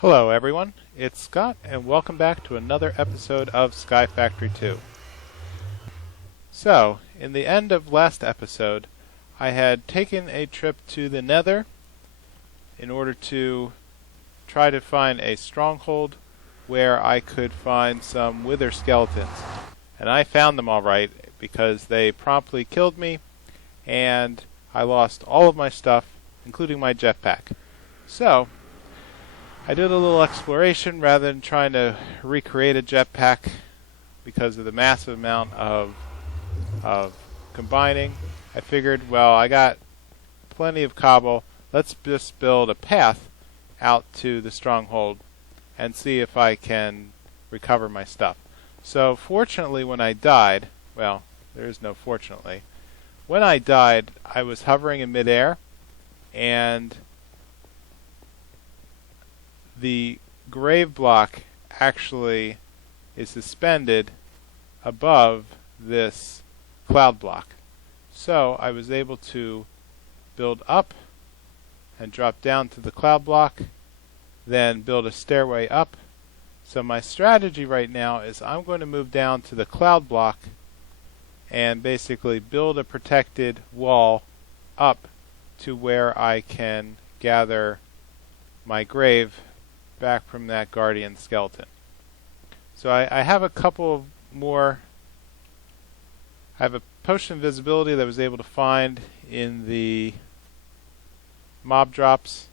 Hello everyone, it's Scott and welcome back to another episode of Sky Factory 2. So, in the end of last episode, I had taken a trip to the Nether in order to try to find a stronghold where I could find some wither skeletons. And I found them alright because they promptly killed me and I lost all of my stuff, including my jetpack. So, I did a little exploration rather than trying to recreate a jetpack because of the massive amount of combining. I figured, well, I got plenty of cobble. Let's just build a path out to the stronghold and see if I can recover my stuff. So fortunately when I died, well, there is no fortunately, when I died I was hovering in midair and the grave block actually is suspended above this cloud block. So I was able to build up and drop down to the cloud block, then build a stairway up. So my strategy right now is I'm going to move down to the cloud block and basically build a protected wall up to where I can gather my grave back from that guardian skeleton. So I have a couple more. I have a potion of invisibility that I was able to find in the mob drops,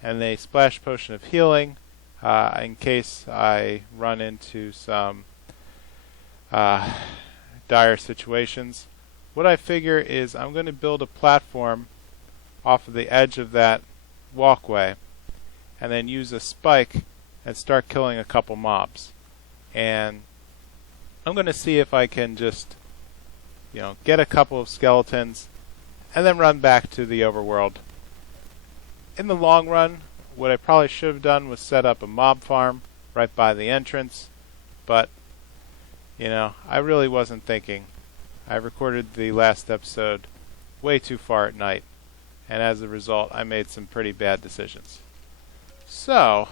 and a splash potion of healing in case I run into some dire situations. What I figure is I'm going to build a platform off of the edge of that walkway and then use a spike and start killing a couple mobs. And I'm going to see if I can just, get a couple of skeletons and then run back to the overworld. In the long run, what I probably should have done was set up a mob farm right by the entrance, but I really wasn't thinking. I recorded the last episode way too far at night, and as a result I made some pretty bad decisions. So,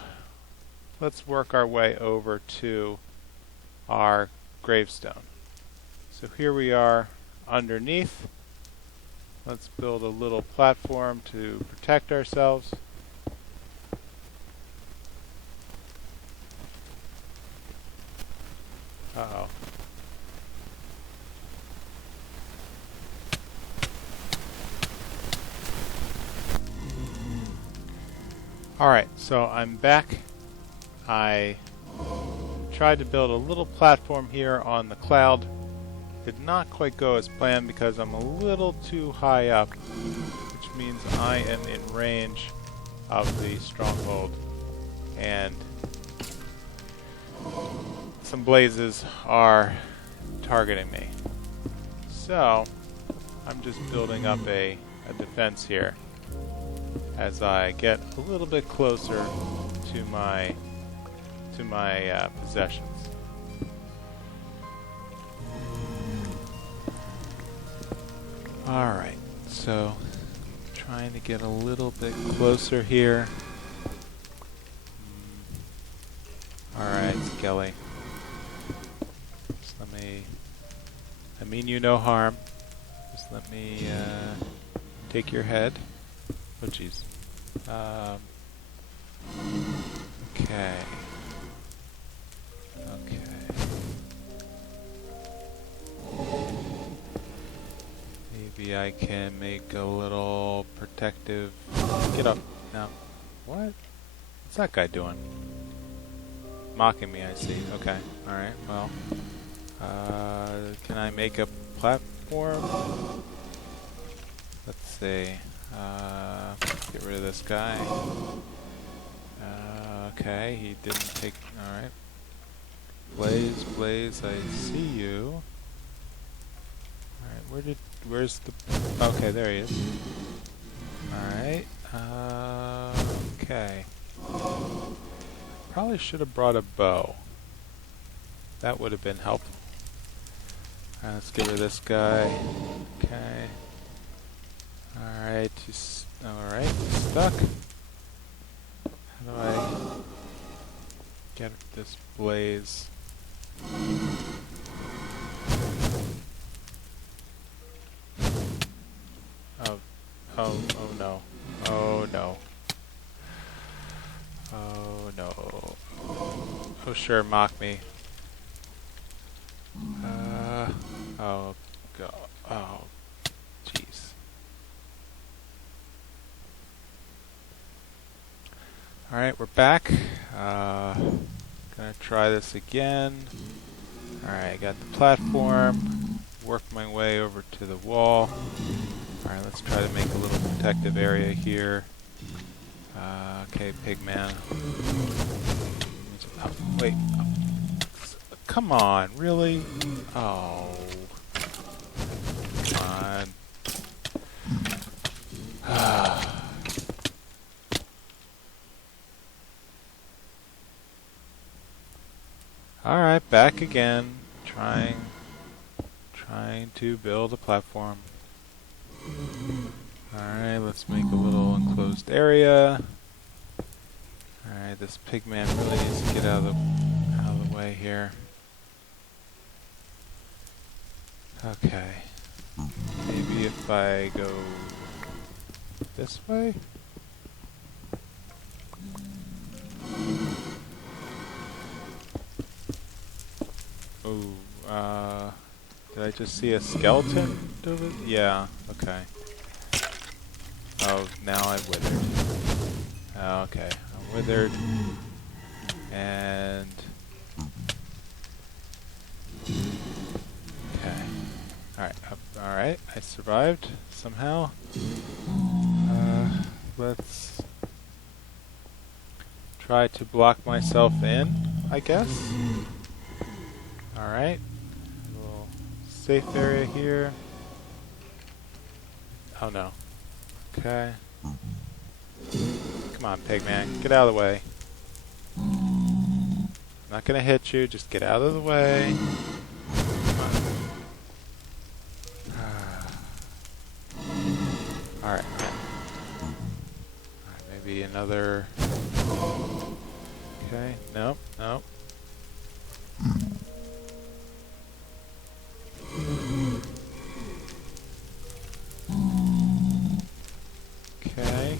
let's work our way over to our gravestone. So here we are underneath. Let's build a little platform to protect ourselves. Uh-oh. Alright, so I'm back. I tried to build a little platform here on the cloud. Did not quite go as planned because I'm a little too high up, which means I am in range of the stronghold, and some blazes are targeting me. So I'm just building up a defense here as I get a little bit closer to my possessions. Alright, so trying to get a little bit closer here. Alright, Skelly. Just I mean you no harm. Just let me take your head. Oh jeez. Okay. Maybe I can make a little protective... Get up. No. What? What's that guy doing? Mocking me, I see. Okay. Alright, well. Can I make a platform? Let's see. Get rid of this guy. Okay, he didn't take... Alright. Blaze, I see you. Alright, where's the... Okay, there he is. Alright, okay. Probably should have brought a bow. That would have been helpful. Alright, let's get rid of this guy. Okay. Alright, he's stuck. How do I... get this blaze. Oh, oh no. Oh no. Oh no. Oh sure, mock me. Oh god. Oh, jeez. Alright, we're back. Gonna try this again. Alright, I got the platform. Work my way over to the wall. Alright, let's try to make a little protective area here. Okay, Pigman. Oh, wait. Come on, really? Oh. Come on. Alright, back again. Trying to build a platform. Alright, let's make a little enclosed area. Alright, this pigman really needs to get out of the way here. Okay. Maybe if I go this way? Oh, did I just see a skeleton over? Yeah, okay. Oh, now I've withered. Okay, I'm withered. And... okay. Alright, I survived somehow. Let's try to block myself in, I guess. Alright. Little safe area here. Oh no. Okay. Come on, Pigman. Get out of the way. I'm not gonna hit you, just get out of the way. Come on. Alright. Maybe another... okay. Nope, nope. Okay.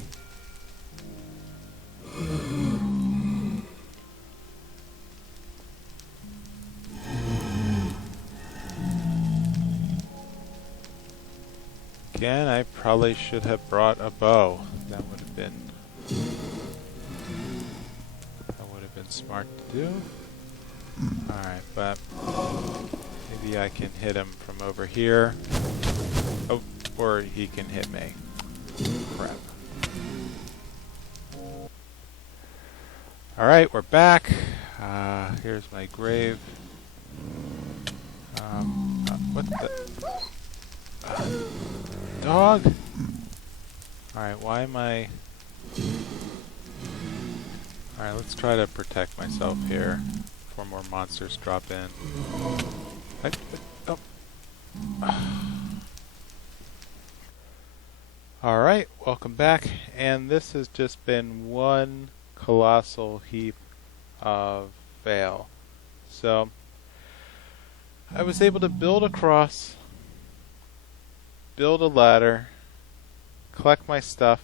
Again, I probably should have brought a bow. That would have been smart to do. Alright, but maybe I can hit him from over here. Oh, or he can hit me. Crap. Alright, we're back. Here's my grave. What the... dog? Alright, why am I... alright, let's try to protect myself here before more monsters drop in. Oh. Alright, welcome back, and this has just been one colossal heap of fail. So, I was able to build across, build a ladder, collect my stuff,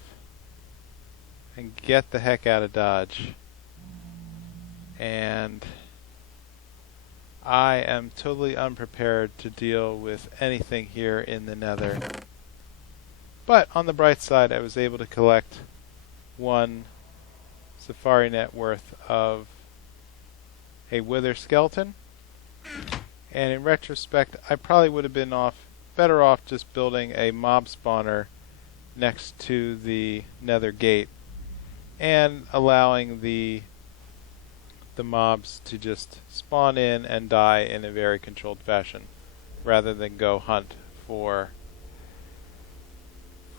and get the heck out of Dodge. And I am totally unprepared to deal with anything here in the Nether. But on the bright side, I was able to collect one safari net worth of a wither skeleton. And in retrospect, I probably would have been better off just building a mob spawner next to the Nether gate and allowing the mobs to just spawn in and die in a very controlled fashion, rather than go hunt for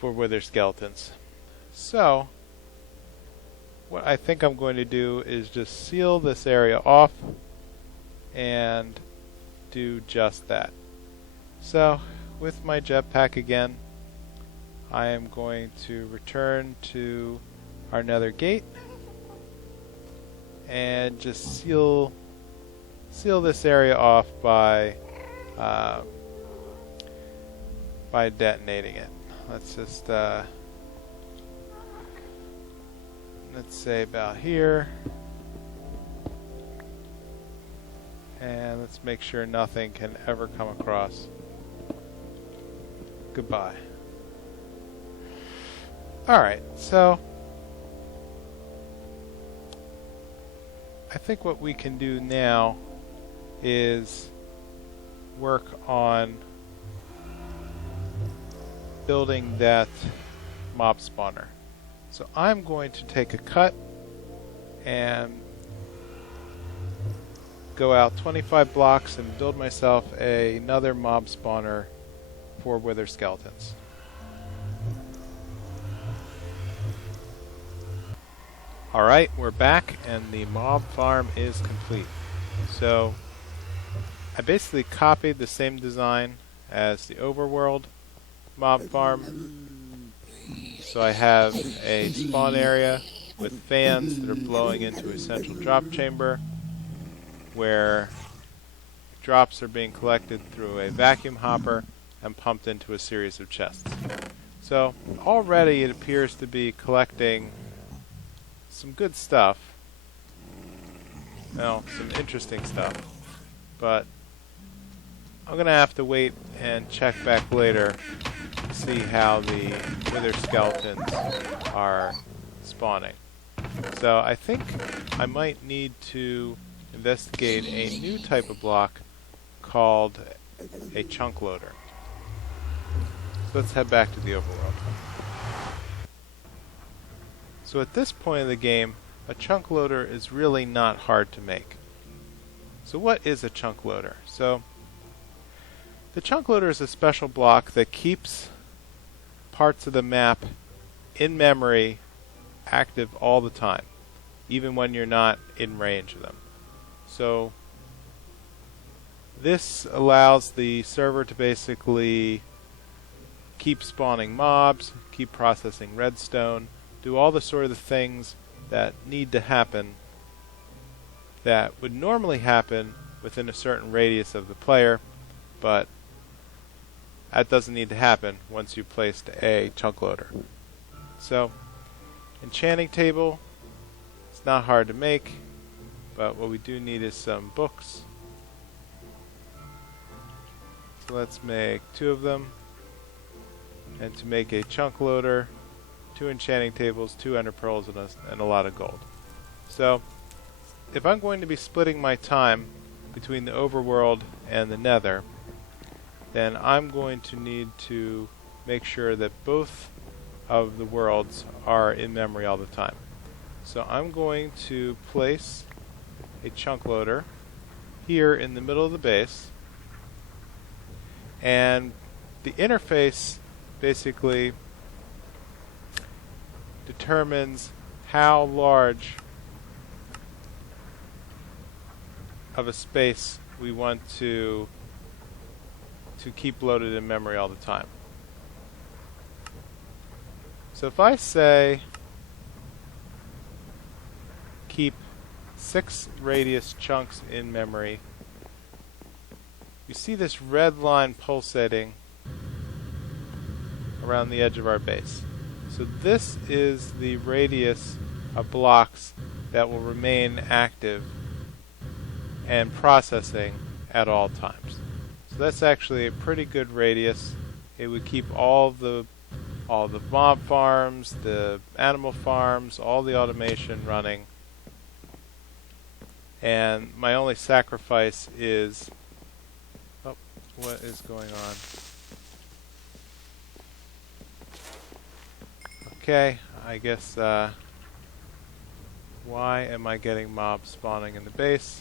wither skeletons. So, what I think I'm going to do is just seal this area off and do just that. So, with my jetpack again, I am going to return to our Nether gate, and just seal this area off by detonating it. Let's just let's say about here, and let's make sure nothing can ever come across. Goodbye. Alright, so I think what we can do now is work on building that mob spawner. So I'm going to take a cut and go out 25 blocks and build myself another mob spawner for wither skeletons. Alright, we're back and the mob farm is complete. So I basically copied the same design as the overworld mob farm. So I have a spawn area with fans that are blowing into a central drop chamber where drops are being collected through a vacuum hopper and pumped into a series of chests. So already it appears to be collecting some good stuff. Well, some interesting stuff. But I'm going to have to wait and check back later to see how the wither skeletons are spawning. So I think I might need to investigate a new type of block called a chunk loader. So let's head back to the overworld. So at this point in the game, a chunk loader is really not hard to make. So what is a chunk loader? So the chunk loader is a special block that keeps parts of the map in memory active all the time, even when you're not in range of them. So this allows the server to basically keep spawning mobs, keep processing redstone, do all the sort of the things that need to happen that would normally happen within a certain radius of the player, but that doesn't need to happen once you've placed a chunk loader. So, enchanting table, it's not hard to make, but what we do need is some books. So let's make 2 of them. And to make a chunk loader, 2 enchanting tables, 2 ender pearls, and a lot of gold. So, if I'm going to be splitting my time between the overworld and the nether, then I'm going to need to make sure that both of the worlds are in memory all the time. So I'm going to place a chunk loader here in the middle of the base, and the interface basically determines how large of a space we want to keep loaded in memory all the time. So if I say keep 6 radius chunks in memory, you see this red line pulsating around the edge of our base. So this is the radius of blocks that will remain active and processing at all times. So that's actually a pretty good radius. It would keep all the mob farms, the animal farms, all the automation running. And my only sacrifice is... Oh, what is going on? Okay, I guess, why am I getting mobs spawning in the base?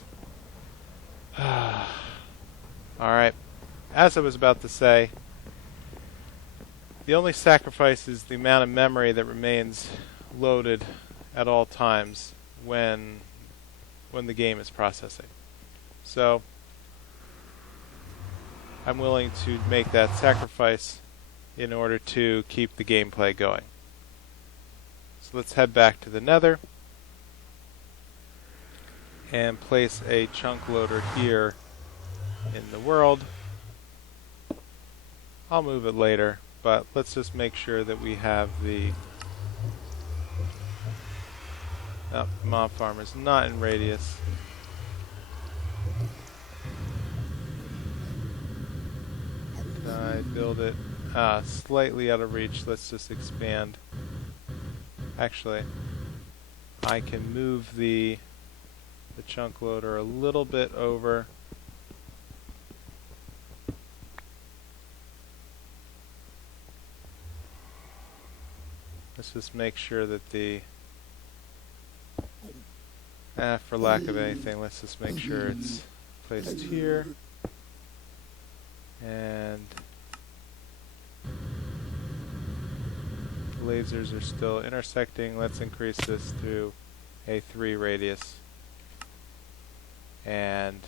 Alright, as I was about to say, the only sacrifice is the amount of memory that remains loaded at all times when the game is processing. So, I'm willing to make that sacrifice in order to keep the gameplay going. So let's head back to the nether. and place a chunk loader here in the world. I'll move it later, but let's just make sure that we have the mob farm is not in radius. Can I build it slightly out of reach? Let's just expand. Actually, I can move the chunk loader a little bit over. Let's just make sure that the for lack of anything, let's just make sure it's placed here. And lasers are still intersecting. Let's increase this to a 3 radius. And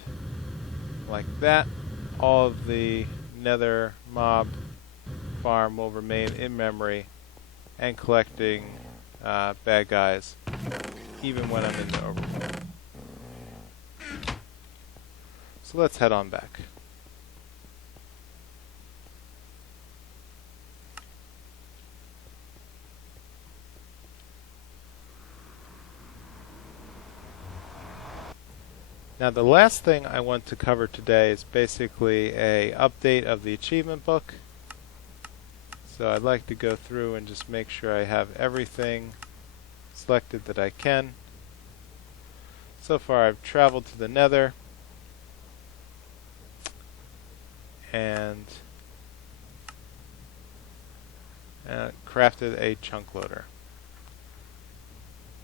like that, all of the Nether mob farm will remain in memory and collecting bad guys even when I'm in the overworld. So let's head on back. Now the last thing I want to cover today is basically a update of the achievement book. So I'd like to go through and just make sure I have everything selected that I can. So far I've traveled to the Nether and crafted a chunk loader.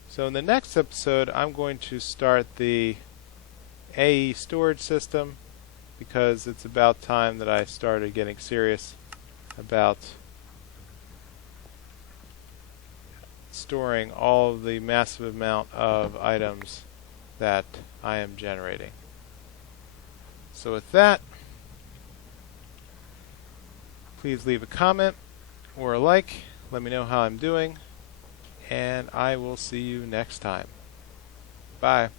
So in the next episode I'm going to start the AE storage system, because it's about time that I started getting serious about storing all of the massive amount of items that I am generating. So with that, please leave a comment or a like, let me know how I'm doing, and I will see you next time. Bye.